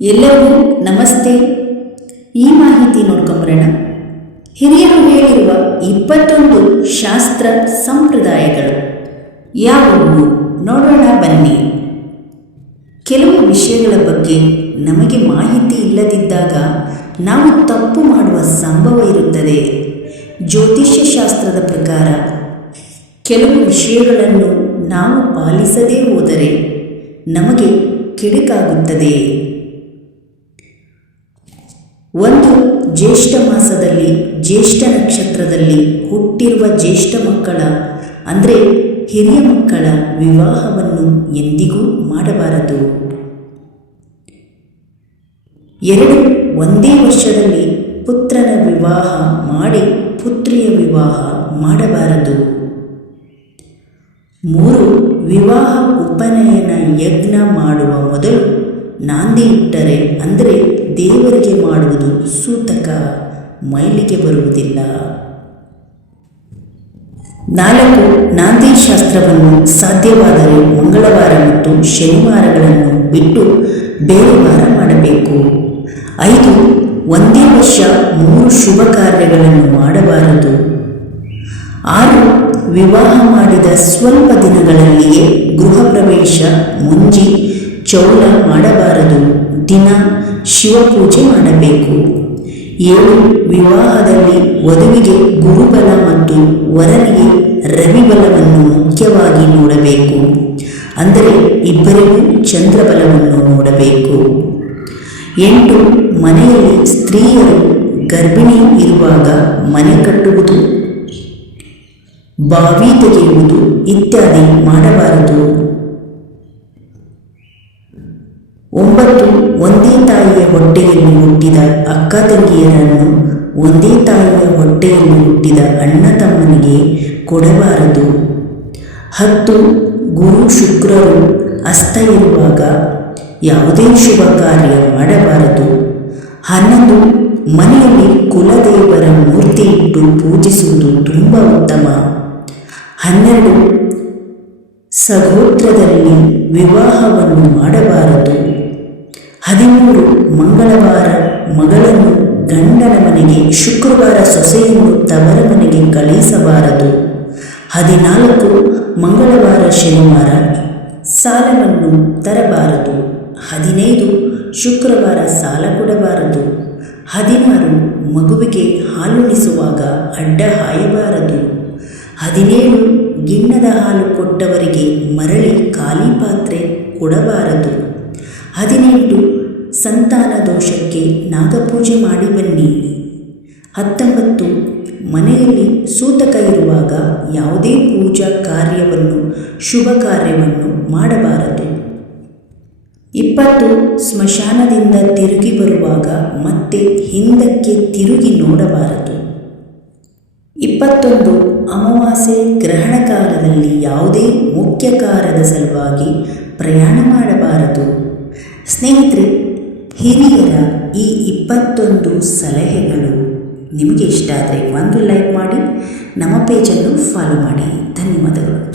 ಎಲ್ಲರಿಗೂ ನಮಸ್ತೆ. ಈ ಮಾಹಿತಿ ನೋಡ್ಕೊಂಬರೋಣ. ಹಿರಿಯರು ಹೇಳಿರುವ ಇಪ್ಪತ್ತೊಂದು ಶಾಸ್ತ್ರ ಸಂಪ್ರದಾಯಗಳು ಯಾವುವು ನೋಡೋಣ ಬನ್ನಿ. ಕೆಲವು ವಿಷಯಗಳ ಬಗ್ಗೆ ನಮಗೆ ಮಾಹಿತಿ ಇಲ್ಲದಿದ್ದಾಗ ನಾವು ತಪ್ಪು ಮಾಡುವ ಸಂಭವ ಇರುತ್ತದೆ. ಜ್ಯೋತಿಷ್ಯ ಶಾಸ್ತ್ರದ ಪ್ರಕಾರ ಕೆಲವು ವಿಷಯಗಳನ್ನು ನಾವು ಪಾಲಿಸದೇ ಹೋದರೆ ನಮಗೆ ಕೆಡುಕಾಗುತ್ತದೆ. ಒಂದು ಜ್ಯೇಷ್ಠ ಮಾಸದಲ್ಲಿ, ಜ್ಯೇಷ್ಠ ನಕ್ಷತ್ರದಲ್ಲಿ ಹುಟ್ಟಿರುವ ಜ್ಯೇಷ್ಠ ಮಕ್ಕಳ, ಅಂದರೆ ಹಿರಿಯ ಮಕ್ಕಳ ವಿವಾಹವನ್ನು ಎಂದಿಗೂ ಮಾಡಬಾರದು. ಎರಡು, ಒಂದೇ ವರ್ಷದಲ್ಲಿ ಪುತ್ರನ ವಿವಾಹ ಮಾಡಿ ಪುತ್ರಿಯ ವಿವಾಹ ಮಾಡಬಾರದು. ಮೂರು, ವಿವಾಹ ಉಪನಯನ ಯಜ್ಞ ಮಾಡುವ ಮೊದಲು ನಾಂದಿ ಇಟ್ಟರೆ, ಅಂದರೆ ಮೈಲಿಗೆ ಬರುವುದಿಲ್ಲ. ನಾಲ್ಕು, ನಾಂದಿ ಶಾಸ್ತ್ರವನ್ನು ಸಾಧ್ಯವಾದರೆ ಮಂಗಳವಾರ ಮತ್ತು ಶನಿವಾರಗಳನ್ನು ಬಿಟ್ಟು ಬೇರೆ ವಾರ ಮಾಡಬೇಕು. ಐದು, ಒಂದೇ ವರ್ಷ ಮೂರು ಶುಭ ಕಾರ್ಯಗಳನ್ನು ಮಾಡಬಾರದು. ಆರು, ವಿವಾಹ ಮಾಡಿದ ಸ್ವಲ್ಪ ದಿನಗಳಲ್ಲಿಯೇ ಗೃಹ ಪ್ರವೇಶ ಮುಂಜಿ ಚೌಲ ಮಾಡಬಾರದು. ದಿನ ಶಿವಪೂಜೆ ಮಾಡಬೇಕು. ಏಳು ವಿವಾಹದಲ್ಲಿ ವಧುವಿಗೆ ಗುರುಬಲ ಮತ್ತು ವರನಿಗೆ ರವಿಬಲವನ್ನು ಮುಖ್ಯವಾಗಿ ನೋಡಬೇಕು. ಅಂದರೆ ಇಬ್ಬರಿಗೂ ಚಂದ್ರಬಲವನ್ನು ನೋಡಬೇಕು. ಎಂಟು, ಮನೆಯಲ್ಲಿ ಸ್ತ್ರೀಯರು ಗರ್ಭಿಣಿ ಇರುವಾಗ ಮನೆ ಕಟ್ಟುವುದು, ಬಾವಿ ತೆಗೆಯುವುದು ಇತ್ಯಾದಿ ಮಾಡಬಾರದು. ಒಂಬತ್ತು, ಒಂದೇ ತಾಯಿಯ ಹೊಟ್ಟೆಯಲ್ಲಿ ಹುಟ್ಟಿದ ಅಕ್ಕ ತಂಗಿಯರನ್ನು ಒಂದೇ ತಾಯಿಯ ಹೊಟ್ಟೆಯಲ್ಲಿ ಹುಟ್ಟಿದ ಅಣ್ಣ ತಮ್ಮನಿಗೆ ಕೊಡಬಾರದು. ಹತ್ತು, ಗುರು ಶುಕ್ರರು ಅಸ್ತ ಇರುವಾಗ ಯಾವುದೇ ಶುಭ ಕಾರ್ಯ ಮಾಡಬಾರದು. ಹನ್ನೊಂದು, ಮನೆಯಲ್ಲಿ ಕುಲದೇವರ ಮೂರ್ತಿ ಇಟ್ಟು ಪೂಜಿಸುವುದು ತುಂಬ ಉತ್ತಮ. ಹನ್ನೆರಡು ಸಗೋತ್ರದಲ್ಲಿ ವಿವಾಹವನ್ನು ಮಾಡಬಾರದು. ಹದಿಮೂರು ಮಂಗಳವಾರ ಮಗಳನ್ನು ಗಂಡನ ಮನೆಗೆ ಶುಕ್ರವಾರ ಸೊಸೆಯನ್ನು ತವರ ಮನೆಗೆ ಕಳುಹಿಸಬಾರದು. ಹದಿನಾಲ್ಕು ಮಂಗಳವಾರ ಶನಿವಾರ ಸಾಲವನ್ನು ತರಬಾರದು. ಹದಿನೈದು ಶುಕ್ರವಾರ ಸಾಲ ಕೊಡಬಾರದು. ಹದಿನಾರು ಮಗುವಿಗೆ ಹಾಲುಣಿಸುವಾಗ ಅಡ್ಡ ಹಾಯಬಾರದು. ಹದಿನೇಳು ಗಿಣ್ಣದ ಹಾಲು ಕೊಟ್ಟವರಿಗೆ ಮರಳಿ ಖಾಲಿ ಪಾತ್ರೆ ಕೊಡಬಾರದು. ಹದಿನೆಂಟು ಸಂತಾನ ದೋಷಕ್ಕೆ ನಾಗಪೂಜೆ ಮಾಡಿ ಬನ್ನಿ. ಹತ್ತೊಂಬತ್ತು, ಮನೆಯಲ್ಲಿ ಸೂತಕ ಇರುವಾಗ ಯಾವುದೇ ಪೂಜಾ ಕಾರ್ಯವನ್ನು, ಶುಭ ಕಾರ್ಯವನ್ನು ಮಾಡಬಾರದು. ಇಪ್ಪತ್ತು, ಸ್ಮಶಾನದಿಂದ ತಿರುಗಿ ಬರುವಾಗ ಮತ್ತೆ ಹಿಂದಕ್ಕೆ ತಿರುಗಿ ನೋಡಬಾರದು. ಇಪ್ಪತ್ತೊಂದು, ಅಮಾವಾಸ್ಯೆ ಗ್ರಹಣ ಕಾಲದಲ್ಲಿ ಯಾವುದೇ ಮುಖ್ಯ ಕಾರ್ಯದ ಸಲುವಾಗಿ ಪ್ರಯಾಣ ಮಾಡಬಾರದು. ಸ್ನೇಹಿತರೆ ಹಿರಿಯರ ಈ ಇಪ್ಪತ್ತೊಂದು ಸಲಹೆಗಳು ನಿಮಗೆ ಇಷ್ಟ ಆದರೆ ಒಂದು ಲೈಕ್ ಮಾಡಿ, ನಮ್ಮ ಪೇಜನ್ನು ಫಾಲೋ ಮಾಡಿ. ಧನ್ಯವಾದಗಳು.